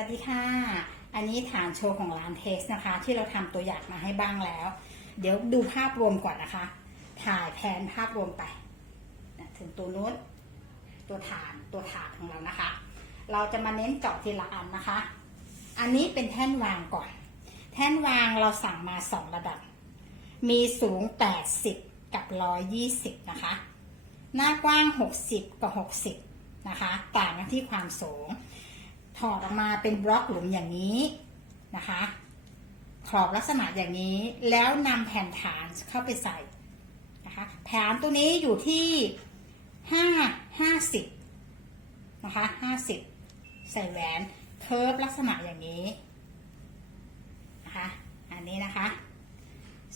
วัสดีค่ะ อันนี้ฐานโชว์ของร้านเทสนะคะ ที่เราทำตัวอย่างมาให้บ้างแล้ว เดี๋ยวดูภาพรวมก่อนนะคะ ถ่ายแผนภาพรวมไป ถึงตัวนู้น ตัวฐานตัวถาดของเรานะคะ เราจะมาเน้นเจาะทีละอันนะคะ อันนี้เป็นแท่นวางก่อน แท่นวางเราสั่งมาสองระดับ มีสูง 80 กับ 120 นะคะ หน้ากว้าง 60 กับ 60 นะคะ ต่างกันที่ความสูง ถอดออกมาเป็นบล็อกหลุมอย่างนี้นะคะขอบลักษณะอย่างนี้แล้วนำแผ่นฐานเข้าไปใส่นะคะแผนตัวนี้อยู่ที่ห้าห้าสิบนะคะห้าสิบใส่แหวนเคิร์ฟลักษณะอย่างนี้นะคะอันนี้นะคะ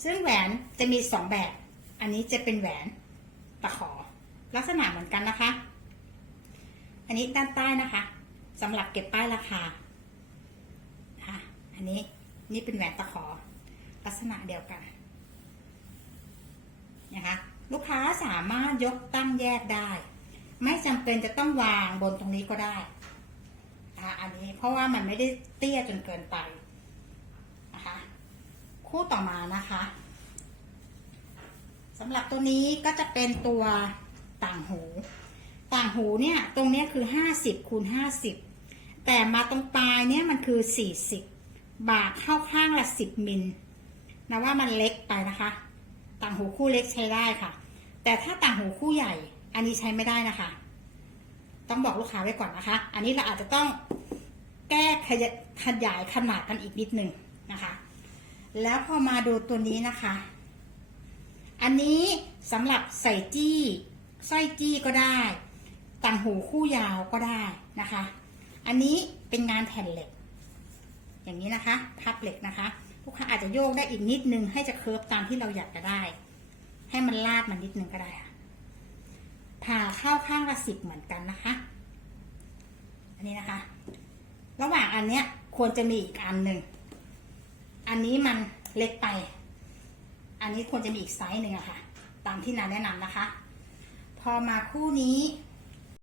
ซึ่งแหวนจะมีสองแบบ อันนี้จะเป็นแหวนตะขอลักษณะเหมือนกันนะคะ อันนี้ด้านใต้นะคะ สำหรับเก็บป้ายราคาค่ะอันนี้นี่เป็นแหวนตะขอ ลักษณะเดียวกันนะคะลูกค้าสามารถยกตั้งแยกได้ ไม่จำเป็นจะต้องวางบนตรงนี้ก็ได้นะคะอันนี้เพราะว่ามันไม่ได้เตี้ยจนเกินไปนะคะคู่ต่อมานะคะสำหรับตัวนี้ก็จะเป็นตัวต่างหู ต่างหูเนี่ย ตรงนี้คือ 50คูณ50 แต่มาตรงปลายเนี่ยมันคือ 40 บาทเข้าข้างละ 10 มิลนะว่ามันเล็กไปนะคะ ต่างหูคู่เล็กใช้ได้ค่ะ แต่ถ้าต่างหูคู่ใหญ่ อันนี้ใช้ไม่ได้นะคะ ต้องบอกลูกค้าไว้ก่อนนะคะ อันนี้เราอาจจะต้องแก้ขยขยายขนาดกันอีกนิดหนึ่งนะคะ แล้วพอมาดูตัวนี้นะคะ อันนี้สำหรับใส่จี้สร้อยจี้ก็ได้ ต่างหูคู่ยาวก็ได้นะคะ อันนี้เป็นงานแผ่นเหล็ก อย่างนี้นะคะ พับเหล็กนะคะ ลูกค้าอาจจะโยกได้อีกนิดนึงให้จะเคิร์ฟตามที่เราอยากจะได้ ให้มันลาดมันนิดนึงก็ได้ค่ะ ผ่าเข้าข้างละสิบเหมือนกันนะคะ อันนี้นะคะ ระหว่างอันเนี้ยควรจะมีอีกอันหนึ่ง อันนี้มันเล็กไป อันนี้ควรจะมีอีกไซส์หนึ่งอะค่ะ ตามที่นาแนะนำนะคะ พอมาคู่นี้